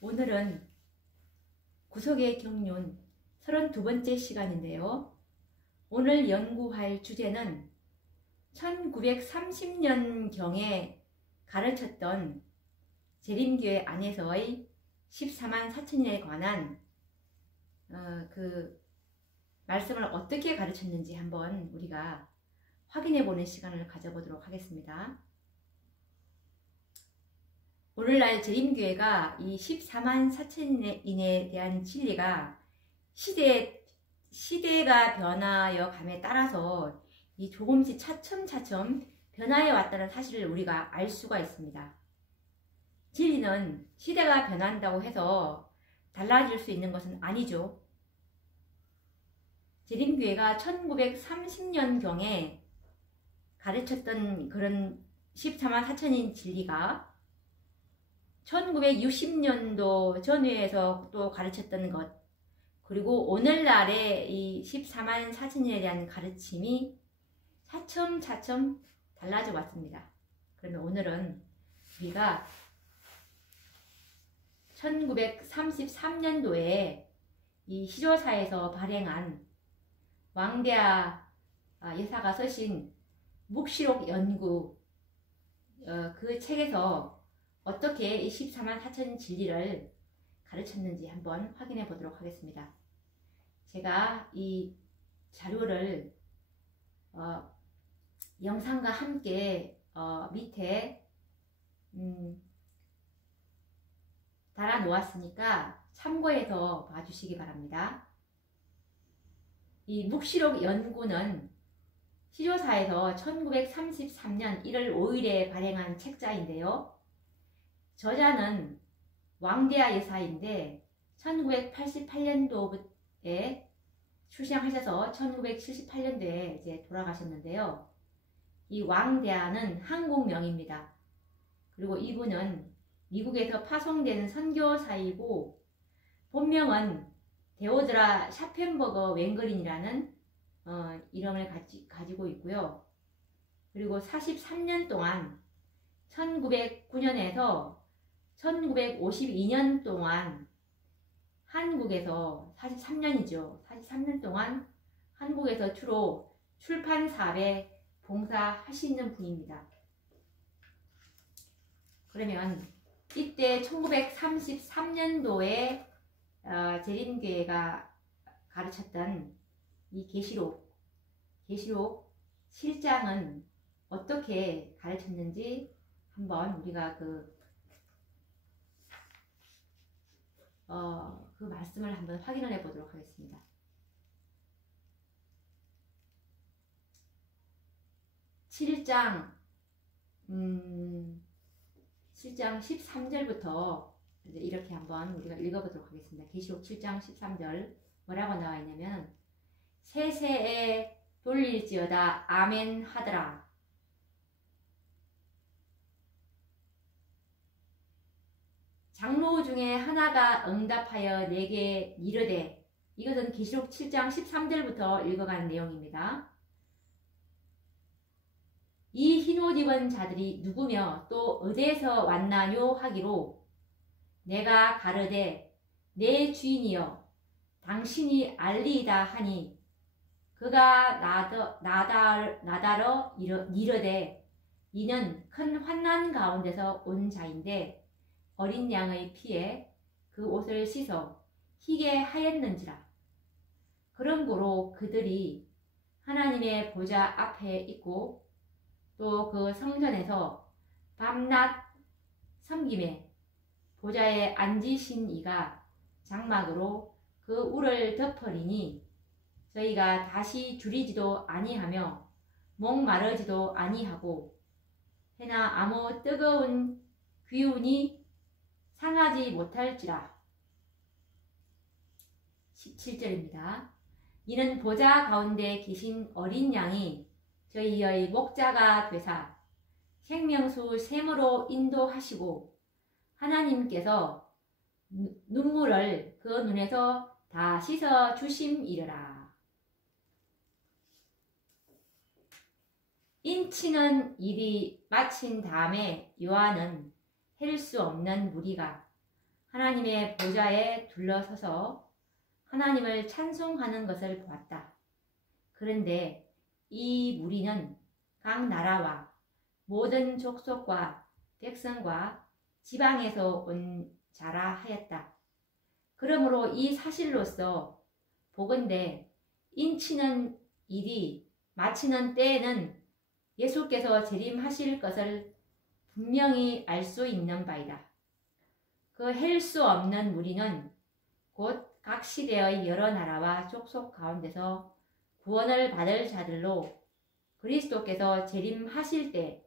오늘은 구속의 경륜 32번째 시간인데요. 오늘 연구할 주제는 1930년경에 가르쳤던 재림교회 안에서의 14만 4천인에 관한 그 말씀을 어떻게 가르쳤는지 한번 우리가 확인해 보는 시간을 가져보도록 하겠습니다. 오늘날 재림교회가 이 14만 4천인에 대한 진리가 시대가 변하여 감에 따라서 이 조금씩 차츰차츰 변하여 왔다는 사실을 우리가 알 수가 있습니다. 진리는 시대가 변한다고 해서 달라질 수 있는 것은 아니죠. 재림교회가 1930년경에 가르쳤던 그런 14만 4천인 진리가 1960년도 전후에서 또 가르쳤던 것, 그리고 오늘날의 이 14만 4천인에 대한 가르침이 차츰차츰 달라져 왔습니다. 그러면 오늘은 우리가 1933년도에 이 시조사에서 발행한 왕대하 여사가 쓰신 묵시록 연구 그 책에서 어떻게 이 14만 4천 진리를 가르쳤는지 한번 확인해 보도록 하겠습니다. 제가 이 자료를 영상과 함께 밑에 달아 놓았으니까 참고해서 봐주시기 바랍니다. 이 묵시록 연구는 시조사에서 1933년 1월 5일에 발행한 책자인데요. 저자는 왕대하 여사인데 1988년도에 출생하셔서 1978년도에 이제 돌아가셨는데요. 이 왕대하는 한국명입니다. 그리고 이분은 미국에서 파송된 선교사이고 본명은 데오드라 샤펜버거 웬거린이라는 이름을 가지고 있고요. 그리고 43년 동안 1909년에서 1952년 동안 한국에서 43년이죠. 43년 동안 한국에서 주로 출판사업에 봉사하시는 분입니다. 그러면 이때 1933년도에 재림교회가 가르쳤던 이 계시록 7장은 어떻게 가르쳤는지 한번 우리가 그 말씀을 한번 확인을 해 보도록 하겠습니다. 7장 13절부터 이렇게 한번 우리가 읽어보도록 하겠습니다. 계시록 7장 13절 뭐라고 나와 있냐면 세세에 돌릴지어다 아멘 하더라. 장로 중에 하나가 응답하여 내게 이르되, 이것은 계시록 7장 13절부터 읽어가는 내용입니다. 이 흰옷 입은 자들이 누구며 또 어디에서 왔나요 하기로 내가 가르되 내 주인이여 당신이 알리이다 하니 그가 나더러 이르되 이는 큰 환난 가운데서 온 자인데 어린 양의 피에 그 옷을 씻어 희게 하였는지라. 그러므로 그들이 하나님의 보좌 앞에 있고 또 그 성전에서 밤낮 섬김에 보좌에 앉으신 이가 장막으로 그 울을 덮으리니 저희가 다시 줄이지도 아니하며 목마르지도 아니하고 해나 아무 뜨거운 기운이 상하지 못할지라. 17절입니다. 이는 보좌 가운데 계신 어린 양이 저희의 목자가 되사 생명수 샘으로 인도하시고 하나님께서 눈물을 그 눈에서 다 씻어 주심이라. 인치는 일이 마친 다음에 요한은 헬 수 없는 무리가 하나님의 보좌에 둘러서서 하나님을 찬송하는 것을 보았다. 그런데 이 무리는 각 나라와 모든 족속과 백성과 지방에서 온 자라 하였다. 그러므로 이 사실로서 보건대 인치는 일이 마치는 때에는 예수께서 재림하실 것을 분명히 알 수 있는 바이다. 그 헬 수 없는 무리는 곧 각 시대의 여러 나라와 족속 가운데서 구원을 받을 자들로 그리스도께서 재림하실 때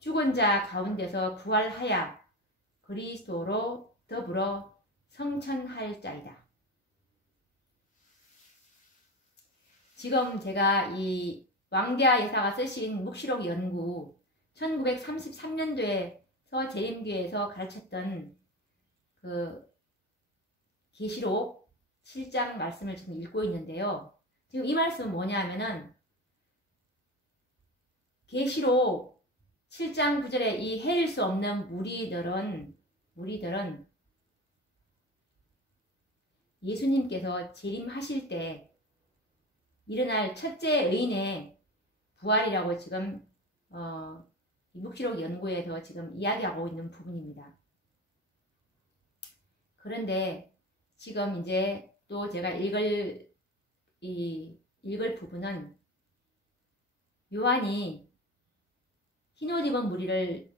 죽은 자 가운데서 부활하여 그리스도로 더불어 성천할 자이다. 지금 제가 이 왕대하 여사가 쓰신 묵시록 연구 1933년도에 재림교회에서 가르쳤던 그 계시록 7장 말씀을 지금 읽고 있는데요. 지금 이 말씀은 뭐냐 하면은 계시록 7장 9절에 이 헤일 수 없는 무리들은 예수님께서 재림하실 때 일어날 첫째 의인의 부활이라고 지금 이 묵시록 연구에서 지금 이야기하고 있는 부분입니다. 그런데 지금 이제 또 제가 읽을 부분은 요한이 흰옷 입은 무리를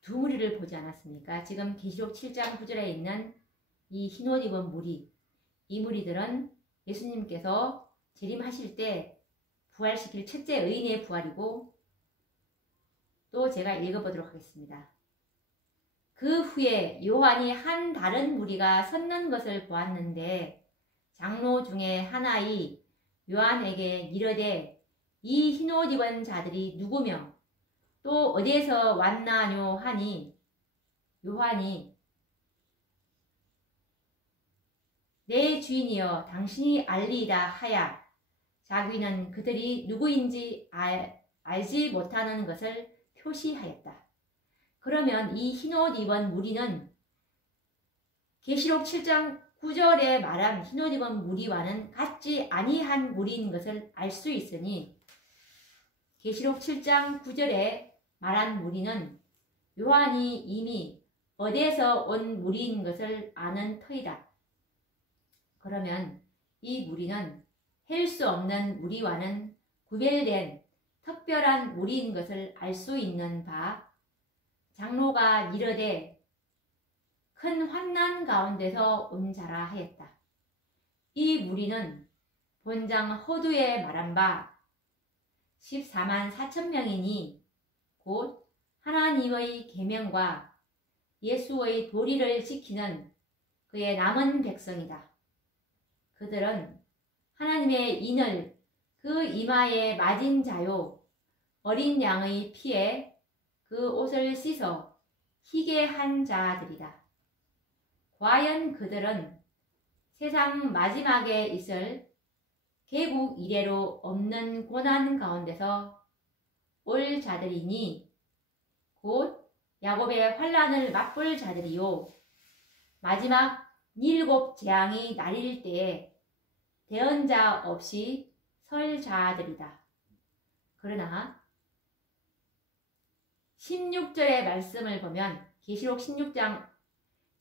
두 무리를 보지 않았습니까? 지금 계시록 7장 9절에 있는 이 흰옷 입은 무리, 이 무리들은 예수님께서 재림하실 때 부활시킬 첫째 의인의 부활이고, 또 제가 읽어보도록 하겠습니다. 그 후에 요한이 한 다른 무리가 섰는 것을 보았는데 장로 중에 하나이 요한에게 이르되 이 흰옷 입은 자들이 누구며 또 어디에서 왔나뇨 하니 요한이 내 주인이여 당신이 알리이다 하야 자기는 그들이 누구인지 알지 못하는 것을 표시하였다. 그러면 이 흰옷 입은 무리는 계시록 7장 9절에 말한 흰옷 입은 무리와는 같지 아니한 무리인 것을 알 수 있으니 계시록 7장 9절에 말한 무리는 요한이 이미 어디에서 온 무리인 것을 아는 터이다. 그러면 이 무리는 헬 수 없는 무리와는 구별된 특별한 무리인 것을 알 수 있는 바, 장로가 이르되 큰 환난 가운데서 온 자라 하였다. 이 무리는 본장 호두에 말한 바 14만 4천 명이니 곧 하나님의 계명과 예수의 도리를 지키는 그의 남은 백성이다. 그들은 하나님의 인을 그 이마에 맞은 자요 어린 양의 피에 그 옷을 씻어 희게 한 자들이다. 과연 그들은 세상 마지막에 있을 개국 이래로 없는 고난 가운데서 올 자들이니 곧 야곱의 환난을 맛볼 자들이요 마지막 7 재앙이 날릴 때에 대언자 없이 설 자들이다. 그러나 16절의 말씀을 보면 계시록 7장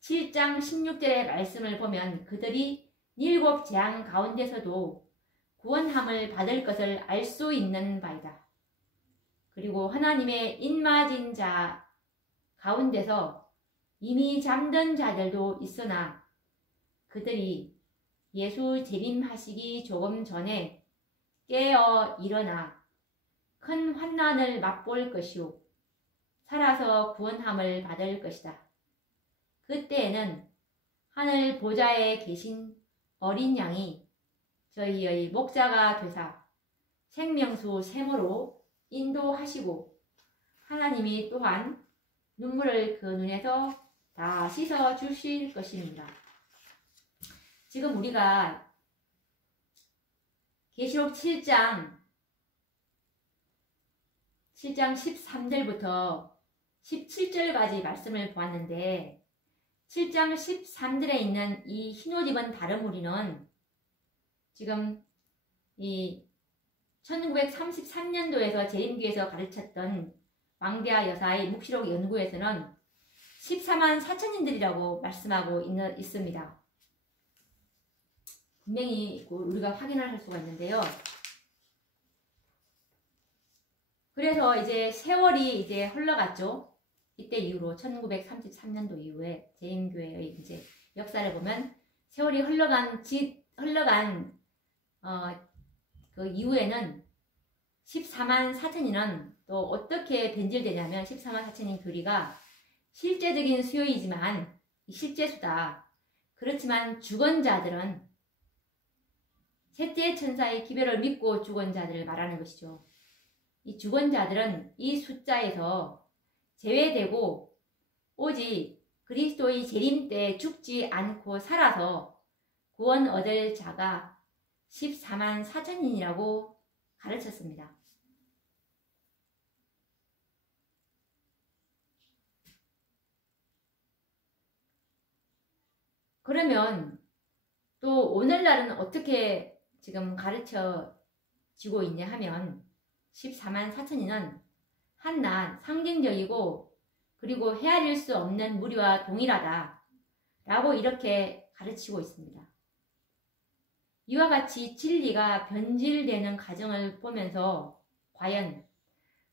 16절의 말씀을 보면 그들이 7 재앙 가운데서도 구원함을 받을 것을 알 수 있는 바이다. 그리고 하나님의 인맞은 자 가운데서 이미 잠든 자들도 있으나 그들이 예수 재림하시기 조금 전에 깨어 일어나 큰 환난을 맛볼 것이요 살아서 구원함을 받을 것이다. 그때에는 하늘 보좌에 계신 어린 양이 저희의 목자가 되사 생명수 샘으로 인도하시고 하나님이 또한 눈물을 그 눈에서 다 씻어 주실 것입니다. 지금 우리가 계시록 7장 13절부터 17절까지 말씀을 보았는데 7장 13절에 있는 이 흰옷 입은 다른 무리는 지금 이 1933년도에서 재림교에서 가르쳤던 왕대하 여사의 묵시록 연구에서는 14만 4천인들이라고 말씀하고 있습니다. 분명히 우리가 확인을 할 수가 있는데요. 그래서 이제 세월이 이제 흘러갔죠. 이때 이후로 1933년도 이후에 재림교회의 이제 역사를 보면 세월이 흘러간 그 이후에는 14만 4천인은 또 어떻게 변질되냐면 14만 4천인 교리가 실제적인 수요이지만 실제 수다. 그렇지만 죽은 자들은 셋째 천사의 기별을 믿고 죽은 자들을 말하는 것이죠. 이 죽은 자들은 이 숫자에서 제외되고 오직 그리스도의 재림 때 죽지 않고 살아서 구원 얻을 자가 14만 4천인이라고 가르쳤습니다. 그러면 또 오늘날은 어떻게 지금 가르쳐지고 있냐 하면 14만 4천인은 한낱 상징적이고 그리고 헤아릴 수 없는 무리와 동일하다 라고 이렇게 가르치고 있습니다. 이와 같이 진리가 변질되는 과정을 보면서 과연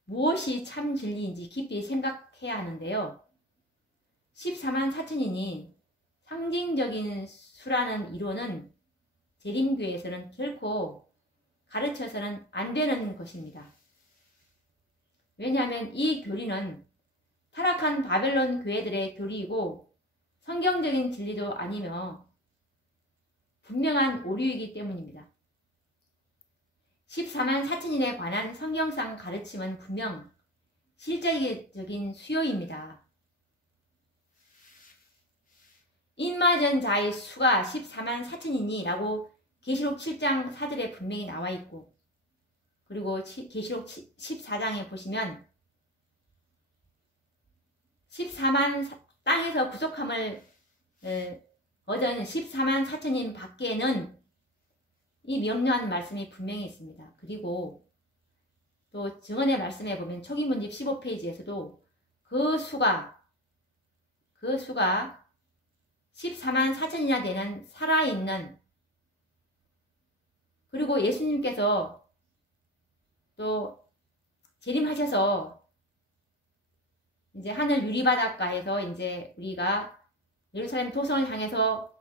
무엇이 참 진리인지 깊이 생각해야 하는데요. 14만 4천인이 상징적인 수라는 이론은 재림교에서는 결코 가르쳐서는 안 되는 것입니다. 왜냐하면 이 교리는 타락한 바벨론 교회들의 교리이고 성경적인 진리도 아니며 분명한 오류이기 때문입니다. 14만 4천인에 관한 성경상 가르침은 분명 실제적인 수요입니다. 인마전 자의 수가 14만 4천이니 라고 계시록 7장 4절에 분명히 나와 있고 그리고 계시록 14장에 보시면 14만 땅에서 구속함을 얻은 14만 4천인 밖에는 이 명료한 말씀이 분명히 있습니다. 그리고 또 증언의 말씀에 보면 초기문집 15페이지에서도 그 수가 14만 4천이나 되는 살아있는 그리고 예수님께서 또 재림하셔서 이제 하늘 유리바닷가에서 이제 우리가 예루살렘 도성을 향해서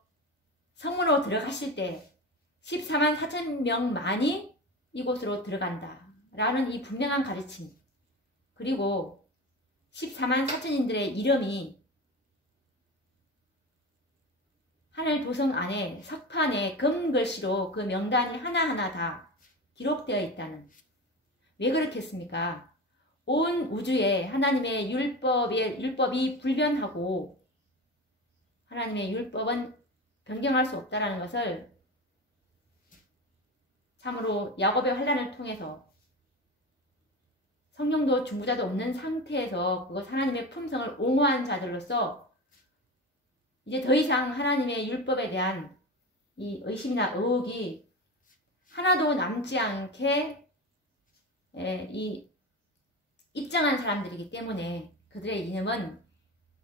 성문으로 들어가실 때 14만 4천 명만이 이곳으로 들어간다 라는 이 분명한 가르침 그리고 14만 4천인들의 이름이 하늘 도성 안에 석판에 금글씨로 그 명단이 하나하나 다 기록되어 있다는 왜 그렇겠습니까? 온 우주에 하나님의 율법이 불변하고 하나님의 율법은 변경할 수 없다는 것을 참으로 야곱의 환난을 통해서 성령도 중보자도 없는 상태에서 그것 하나님의 품성을 옹호한 자들로서 이제 더 이상 하나님의 율법에 대한 이 의심이나 의혹이 하나도 남지 않게 이 입장한 사람들이기 때문에 그들의 이름은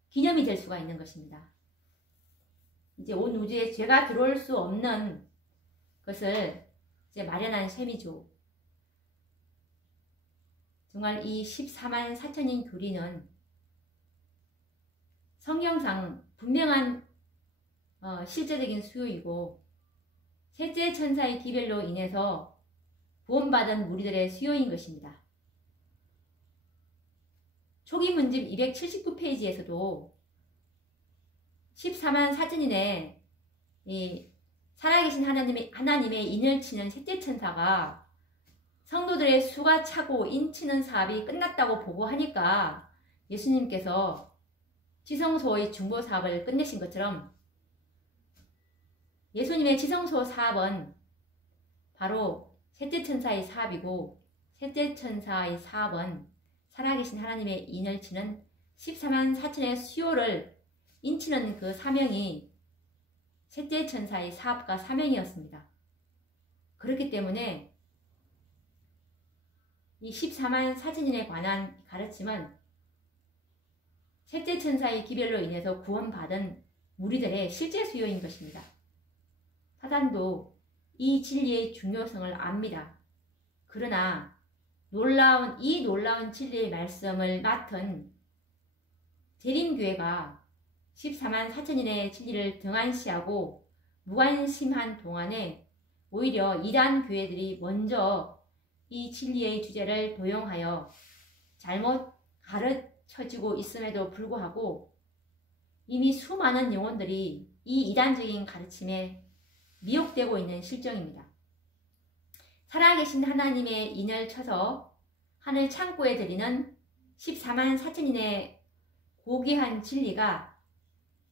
기념이 될 수가 있는 것입니다. 이제 온 우주에 죄가 들어올 수 없는 것을 이제 마련한 셈이죠. 정말 이 14만 4천인 교리는 성경상 분명한 실제적인 수요이고 셋째 천사의 기별로 인해서 구원받은 무리들의 수요인 것입니다. 초기 문집 279페이지에서도 14만 4천인의 이 살아계신 하나님의 인을 치는 셋째 천사가 성도들의 수가 차고 인치는 사업이 끝났다고 보고하니까 예수님께서 지성소의 중보 사업을 끝내신 것처럼 예수님의 지성소 사업은 바로 셋째 천사의 사업이고 셋째 천사의 사업은 살아계신 하나님의 인을 치는 14만 4천의 수요를 인치는 그 사명이 셋째 천사의 사업가 사명이었습니다. 그렇기 때문에 이 14만 4천인에 관한 가르침은 셋째 천사의 기별로 인해서 구원받은 무리들의 실제 수요인 것입니다. 사단도 이 진리의 중요성을 압니다. 그러나 이 놀라운 진리의 말씀을 맡은 재림교회가 14만 4천인의 진리를 등한시하고 무관심한 동안에 오히려 이단 교회들이 먼저 이 진리의 주제를 도용하여 잘못 가르쳐지고 있음에도 불구하고 이미 수많은 영혼들이 이 이단적인 가르침에 미혹되고 있는 실정입니다. 살아계신 하나님의 인을 쳐서 하늘 창고에 드리는 14만 4천인의 고귀한 진리가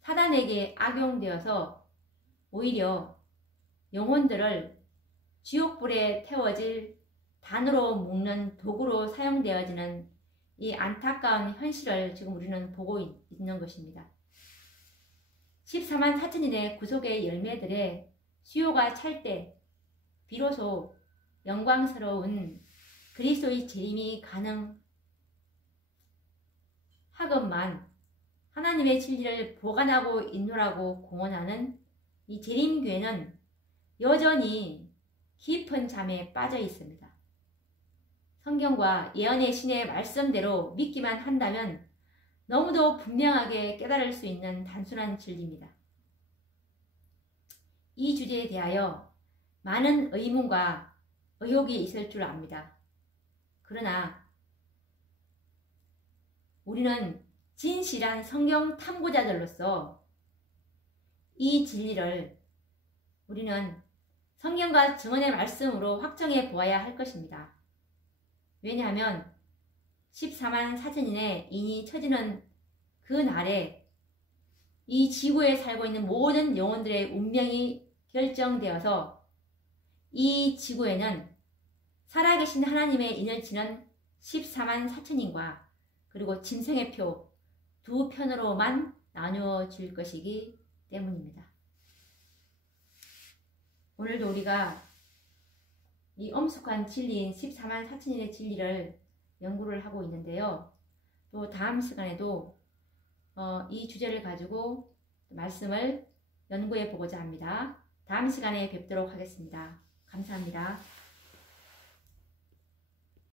사단에게 악용되어서 오히려 영혼들을 지옥불에 태워질 단으로 묶는 도구로 사용되어지는 이 안타까운 현실을 지금 우리는 보고 있는 것입니다. 14만 4천인의 구속의 열매들의 수요가 찰 때 비로소 영광스러운 그리스도의 재림이 가능하건만 하나님의 진리를 보관하고 있노라고 공언하는 이 재림교회는 여전히 깊은 잠에 빠져 있습니다. 성경과 예언의 신의 말씀대로 믿기만 한다면 너무도 분명하게 깨달을 수 있는 단순한 진리입니다. 이 주제에 대하여 많은 의문과 의혹이 있을 줄 압니다. 그러나 우리는 진실한 성경 탐구자들로서 이 진리를 우리는 성경과 증언의 말씀으로 확정해 보아야 할 것입니다. 왜냐하면 14만 4천인의 인이 쳐지는 그 날에 이 지구에 살고 있는 모든 영혼들의 운명이 결정되어서 이 지구에는 살아계신 하나님의 인을 치는 14만 4천인과 그리고 짐승의 표 두 편으로만 나누어질 것이기 때문입니다. 오늘도 우리가 이 엄숙한 진리인 14만 4천인의 진리를 연구를 하고 있는데요. 또 다음 시간에도 이 주제를 가지고 말씀을 연구해 보고자 합니다. 다음 시간에 뵙도록 하겠습니다. 감사합니다.